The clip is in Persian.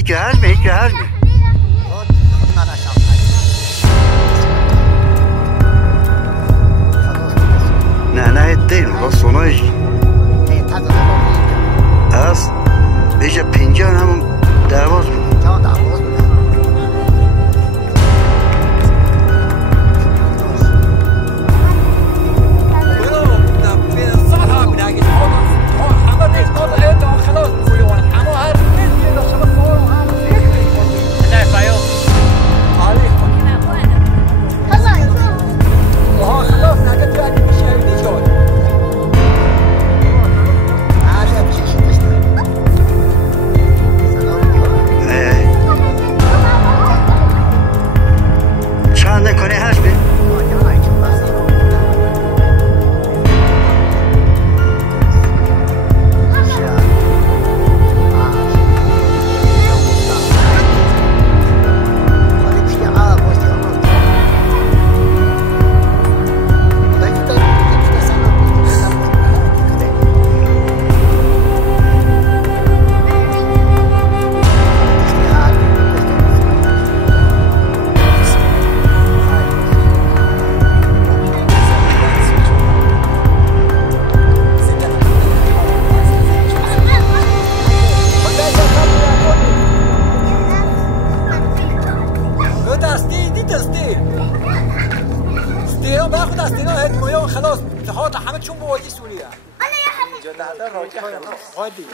کنه گرمه نه دین با سونایش از ایجا پینجان همون درواز بود خلاص انتخابات همه چون مواجه سوریه. انا يا حبيبي.